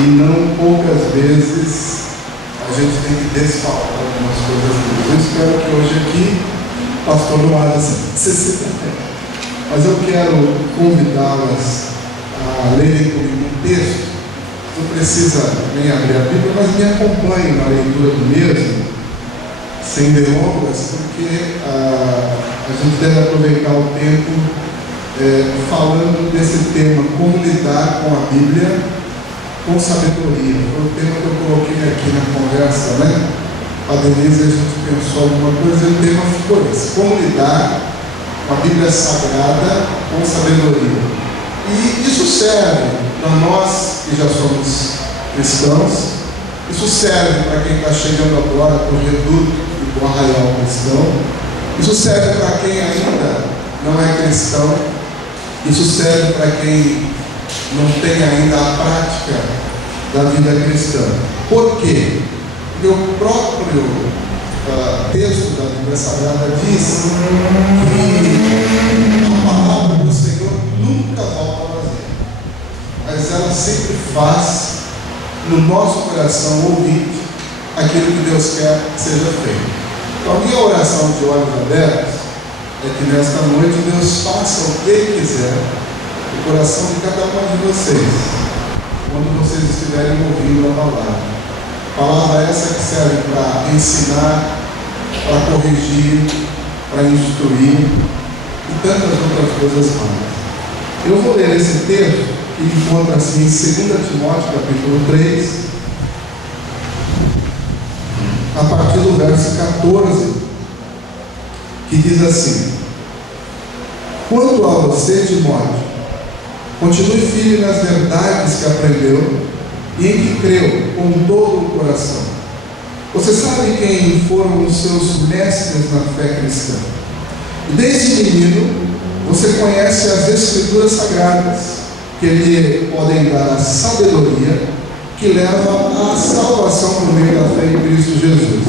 e não poucas vezes a gente tem que desfalar algumas coisas deles. Eu espero que hoje aqui o pastor não haja essa necessidade, mas eu quero convidá-las a lerem comigo um texto. Não precisa nem abrir a Bíblia, mas me acompanhe na leitura do mesmo, sem delongas, porque a gente deve aproveitar o tempo falando desse tema, como lidar com a Bíblia com sabedoria. Foi o tema que eu coloquei aqui na conversa, né? A Denise, a gente pensou alguma coisa e o tema ficou esse: como lidar com a Bíblia Sagrada com sabedoria. E isso serve para nós que já somos cristãos, isso serve para quem está chegando agora para o reduto do arraial cristão, isso serve para quem ainda não é cristão, isso serve para quem não tem ainda a prática da vida cristã. Por quê? Porque o próprio texto da Bíblia Sagrada diz que a palavra do Senhor nunca volta vazia, mas ela sempre faz no nosso coração ouvir aquilo que Deus quer que seja feito. Então, a minha oração de olhos abertos é que nesta noite Deus faça o que Ele quiser no coração de cada um de vocês, quando vocês estiverem ouvindo a palavra. Palavra essa que serve para ensinar, para corrigir, para instruir e tantas outras coisas mais. Eu vou ler esse texto que encontra-se em 2 Timóteo, capítulo 3, a partir do verso 14, que diz assim: quanto a você, Timóteo, continue firme nas verdades que aprendeu e em que creu com todo o coração. Você sabe quem foram os seus mestres na fé cristã. E desde menino você conhece as Escrituras Sagradas, que lhe podem dar a sabedoria que leva à salvação por meio da fé em Cristo Jesus.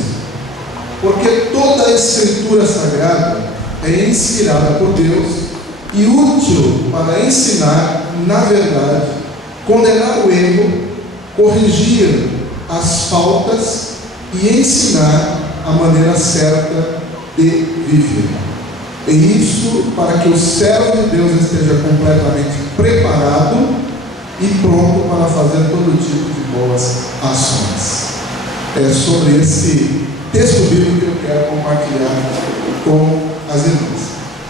Porque toda a Escritura Sagrada é inspirada por Deus e útil para ensinar na verdade, condenar o erro, corrigir as faltas e ensinar a maneira certa de viver. E isso para que o servo de Deus esteja completamente preparado e pronto para fazer todo tipo de boas ações. É sobre esse texto bíblico que eu quero compartilhar com as irmãs.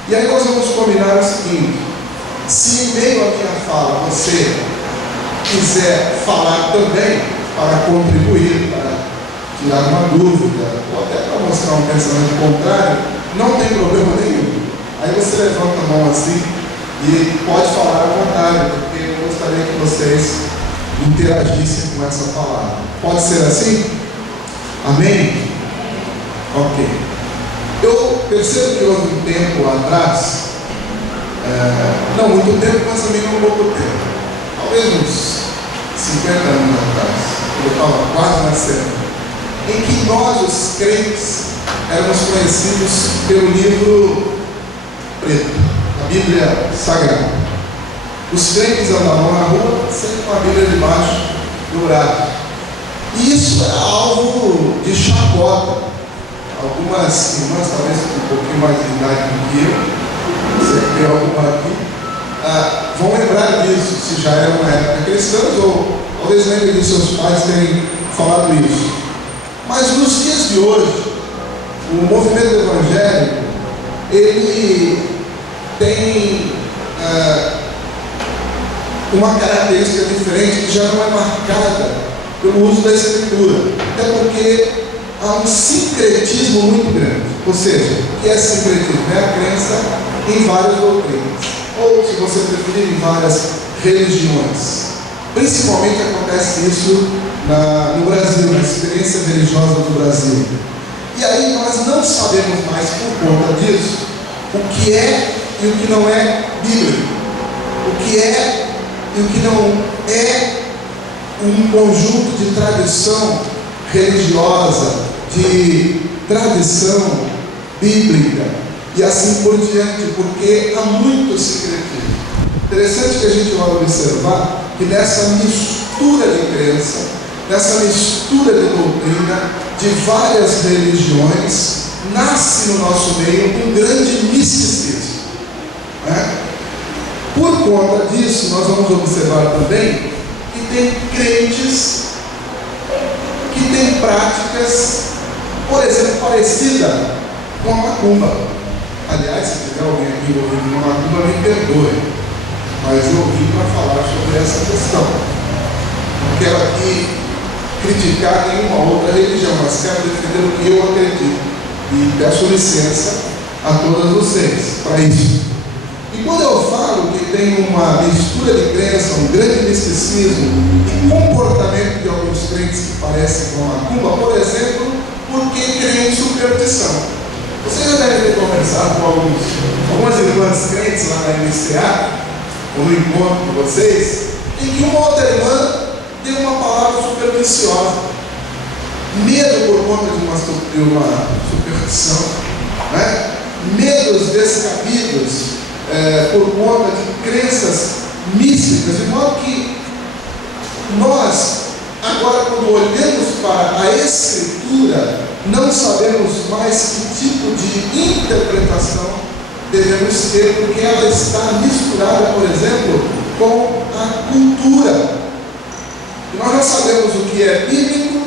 E aí nós vamos combinar o seguinte: se em meio à minha fala você quiser falar também para contribuir, para tirar uma dúvida, ou até para mostrar um pensamento contrário, não tem problema nenhum. Aí você levanta a mão assim e pode falar à vontade, porque eu gostaria que vocês interagissem com essa palavra. Pode ser assim? Amém? Ok. Eu percebo que houve um tempo atrás, não muito tempo, mas também não pouco tempo, talvez uns 50 anos atrás, eu estava quase nascendo, em que nós, os crentes, éramos conhecidos pelo livro preto, a Bíblia Sagrada. Os crentes andavam na rua sempre com a Bíblia debaixo do braço. E isso era alvo de chacota. Algumas irmãs, talvez com um pouquinho mais de idade do que eu, sei que tem alguma aqui, vão lembrar disso, se já eram na época cristãs, ou talvez lembrem de seus pais terem falado isso. Mas nos dias de hoje, o movimento evangélico, ele tem uma característica diferente, que já não é marcada pelo uso da Escritura, até porque há um sincretismo muito grande. Ou seja, o que é sincretismo? É a crença em várias doutrinas, ou, se você preferir, em várias religiões. Principalmente acontece isso no Brasil, na experiência religiosa do Brasil. E aí nós não sabemos mais, por conta disso, o que é e o que não é bíblico, o que é e o que não é um conjunto de tradição religiosa, de tradição bíblica e assim por diante, porque há muito sincretismo. Interessante que a gente vai observar que nessa mistura de crenças crença, nessa mistura de doutrina, de várias religiões, nasce no nosso meio um grande misticismo, né? Por conta disso, nós vamos observar também que tem crentes que têm práticas, por exemplo, parecidas com a macumba. Aliás, se tiver alguém aqui ouvindo uma macumba, me perdoe, mas eu vim para falar sobre essa questão. Não quero aqui criticar nenhuma outra religião, mas quero defender o que eu acredito. E peço licença a todos vocês para isso. E quando eu falo que tem uma mistura de crença, um grande misticismo e comportamento de alguns crentes que parecem com a macumba, por exemplo, porque creem em superstição. Vocês já devem ter conversado com algumas irmãs crentes lá na MCA, ou no encontro com vocês, em que uma outra irmã deu uma palavra supersticiosa. Medo por conta de uma superstição, né? Medos descabidos por conta de crenças místicas, de modo que nós, agora, quando olhamos para a Escritura, não sabemos mais que tipo de interpretação devemos ter, porque ela está misturada, por exemplo, com a cultura. E nós não sabemos o que é bíblico,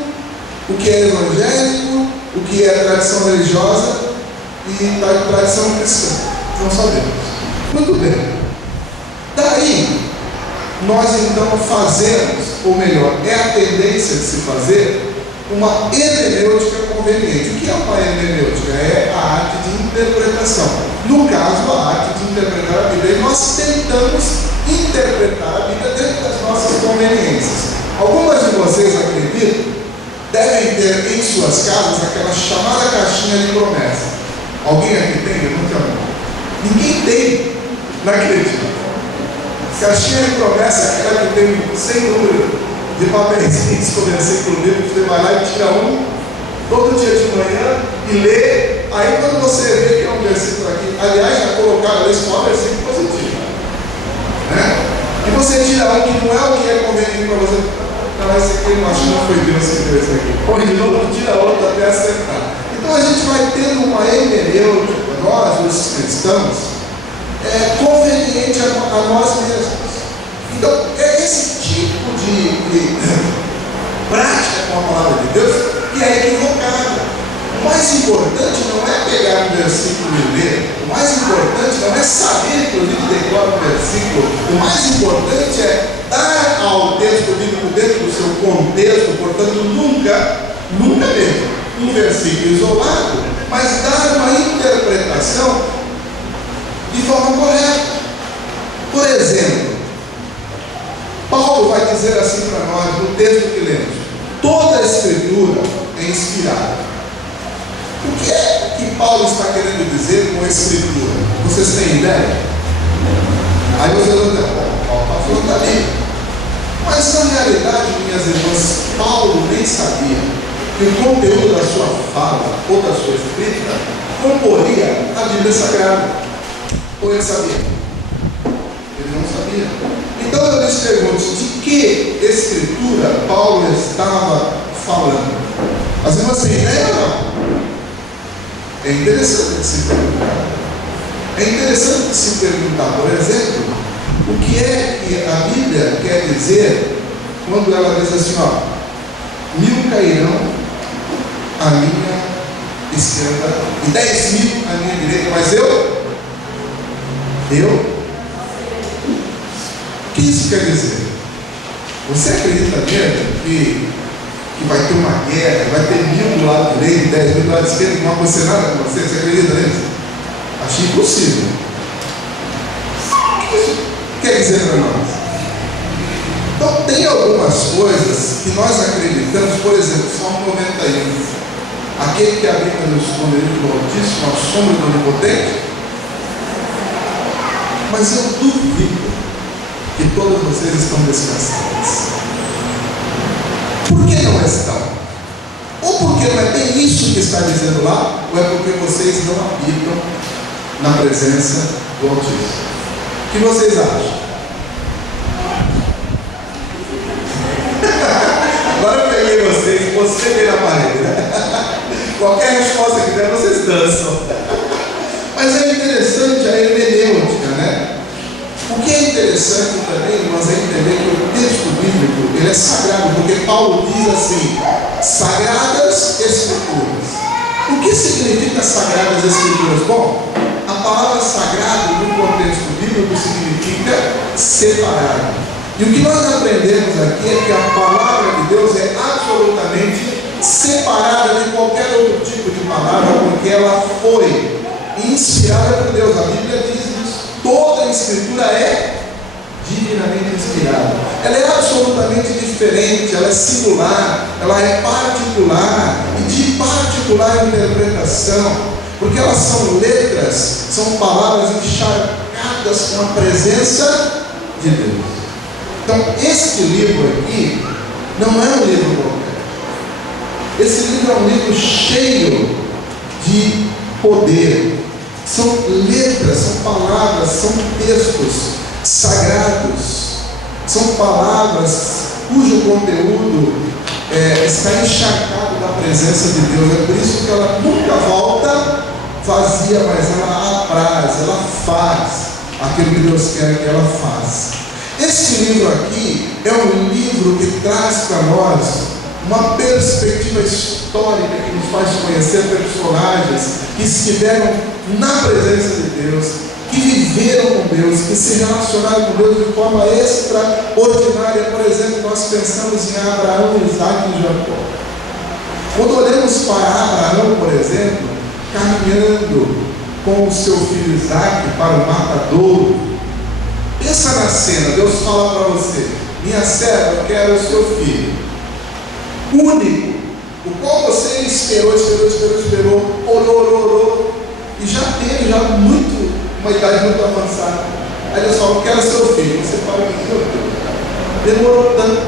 o que é evangélico, o que é tradição religiosa e tradição cristã. Não sabemos. Muito bem. Daí, nós então fazemos, ou melhor, é a tendência de se fazer uma hermenêutica conveniente. O que é uma hermenêutica? É a arte de interpretação. No caso, a arte de interpretar a Bíblia. E nós tentamos interpretar a Bíblia dentro das nossas conveniências. Algumas de vocês, acreditam, devem ter em suas casas aquela chamada caixinha de promessa. Alguém aqui tem? Levanta a mão. Ninguém tem. Não acredito. Caixinha de promessa é aquela que tem 100 números de papéis com versículo bíblico, você vai lá e tira um todo dia de manhã e lê. Aí quando você vê que é um versículo aqui, aliás, já colocaram ali só versículo positivo, né? E você tira um que não é o que é conveniente para você. Não, esse aqui eu acho que não foi Deus que deu esse aqui. Põe de novo, tira outro até acertar. Então a gente vai tendo uma hermenêutica, nós, os cristãos, conveniente a nós mesmos. Então, é esse tipo de prática com a palavra de Deus que é equivocada. O mais importante não é pegar um versículo e ler. O mais importante não é saber, inclusive, decorar o versículo. O mais importante é dar ao texto bíblico dentro do seu contexto, portanto, nunca mesmo um versículo isolado, mas dar uma interpretação de forma correta. Por exemplo, Paulo vai dizer assim para nós, no texto que lemos: toda a Escritura é inspirada. O que é que Paulo está querendo dizer com Escritura? Vocês têm ideia? Aí vocês vão dizer: Paulo está falando da Bíblia. Mas na realidade, minhas irmãs, Paulo nem sabia que o conteúdo da sua fala ou da sua escrita comporia a Bíblia Sagrada. Ou ele sabia? Ele não sabia. Então eu lhes pergunto, de que Escritura Paulo estava falando? As irmãs têm ideia ou não? É interessante de se perguntar. É interessante de se perguntar, por exemplo, o que é que a Bíblia quer dizer quando ela diz assim, 1000 cairão à minha esquerda e 10.000 à minha direita, mas eu? O que isso quer dizer? Você acredita mesmo que vai ter uma guerra, vai ter 1000 do lado direito e 10.000 do lado esquerdo, que não vai acontecer nada com você? Você acredita nisso? Acho impossível. O que isso quer dizer para nós? Então, tem algumas coisas que nós acreditamos, por exemplo, Salmo 91. Aquele que habita no esconderijo do Altíssimo, à sombra do Onipotente. Mas eu duvido que todos vocês estão descansados. Por que não estão? Ou porque não é bem isso que está dizendo lá, ou é porque vocês não habitam na presença do Altíssimo. O que vocês acham? você vê na parede, né? Qualquer resposta que der, vocês dançam. Mas é interessante a hermenêutica, né? O que é interessante também, nós entender que o texto bíblico, ele é sagrado, porque Paulo diz assim, Sagradas Escrituras. O que significa Sagradas Escrituras? Bom, a palavra sagrado no contexto bíblico significa separado. E o que nós aprendemos aqui é que a palavra de Deus é absolutamente separada de qualquer outro tipo de palavra, porque ela foi inspirada por Deus. A Bíblia diz isso. Toda a Escritura é divinamente inspirada. Ela é absolutamente diferente, ela é singular, ela é particular e de particular interpretação, porque elas são letras, são palavras encharcadas com a presença de Deus. Então, este livro aqui não é um livro qualquer. Esse livro é um livro cheio de poder. São letras, são palavras, são textos sagrados. São palavras cujo conteúdo está encharcado da presença de Deus. É por isso que ela nunca volta vazia, mas ela apraz, ela faz aquilo que Deus quer que ela faça. Este livro aqui é um livro que traz para nós uma perspectiva histórica que nos faz conhecer personagens que estiveram na presença de Deus, que viveram com Deus, que se relacionaram com Deus de forma extraordinária. Por exemplo, nós pensamos em Abraão, Isaac e Jacó. Quando olhamos para Abraão, por exemplo, caminhando com o seu filho Isaac para o matadouro, pensa na cena. Deus fala para você: minha serva, eu quero o seu filho único, o qual você esperou, orou, e já teve uma idade muito avançada. Aí Deus fala: eu quero seu filho. Você fala: meu Deus, demorou tanto,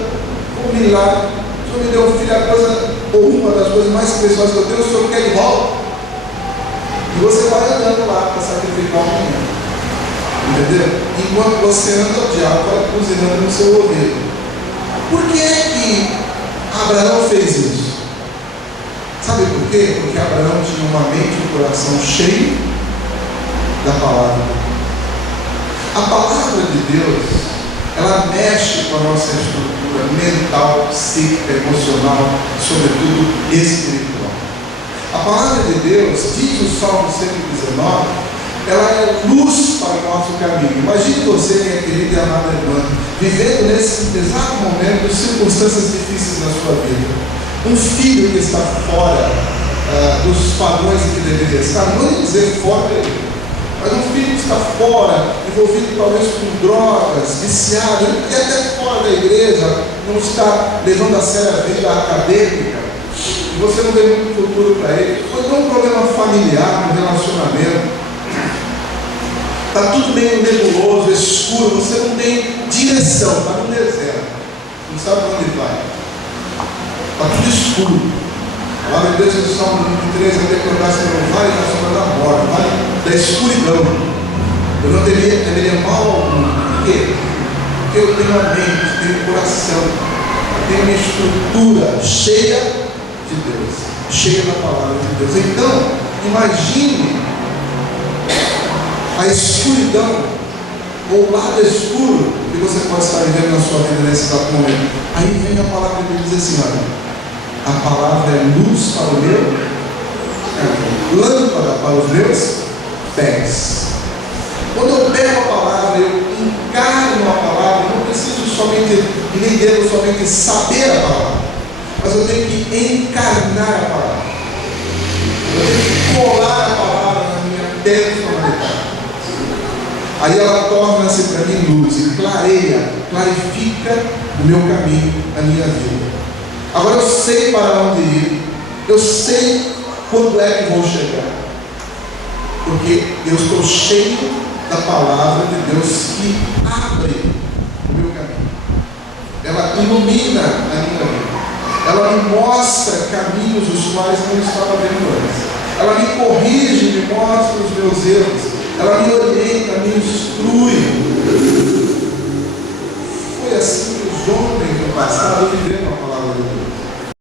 um milagre, o Senhor me deu um filho, a coisa, ou uma das coisas mais preciosas que eu tenho, o Senhor quer de volta. E você vai andando lá para sacrificar o menino, entendeu? Enquanto você anda, o diabo vai cozinhando no seu ouvido. Por que é que Abraão fez isso? Sabe por quê? Porque Abraão tinha uma mente e um coração cheio da palavra. A palavra de Deus, ela mexe com a nossa estrutura mental, psíquica, emocional, sobretudo espiritual. A palavra de Deus, diz o Salmo 119, ela é luz para o nosso caminho. Imagine você, minha querida e amada irmã, vivendo nesse exato momento circunstâncias difíceis na sua vida. Um filho que está fora dos padrões que deveria estar, não vou dizer fora dele, mas um filho que está fora, envolvido talvez com drogas, viciado, e até fora da igreja, não está levando a sério a vida acadêmica, e você não vê muito futuro para ele. Foi um problema familiar, um relacionamento. Está tudo meio nebuloso, escuro, você não tem direção, está no deserto, não sabe para onde vai, está tudo escuro. A palavra de Deus no Salmo 23 vai declarar-se pelo vale da sombra da morte, vale da escuridão. Eu não teria mal algum. Por quê? Porque eu tenho a mente, tenho o coração, tenho uma estrutura cheia de Deus, cheia da palavra de Deus. Então, imagine a escuridão, ou o lado escuro que você pode estar vivendo na sua vida nesse exato momento. Aí vem a palavra que diz assim: olha, a palavra é luz para o meu caminho, lâmpada para os meus pés. Quando eu pego a palavra, eu encarno a palavra, eu não preciso somente, e nem devo somente saber a palavra, mas eu tenho que encarnar a palavra. Eu tenho que colar a palavra na minha personalidade. Aí ela torna-se para mim luz e clarifica o meu caminho, a minha vida. Agora eu sei para onde ir, eu sei quando é que vou chegar, porque eu estou cheio da palavra de Deus que abre o meu caminho. Ela ilumina a minha vida, ela me mostra caminhos os quais não estava vendo antes, ela me corrige, me mostra os meus erros, ela me orienta, me instrui. Foi assim que os homens do passado viveram.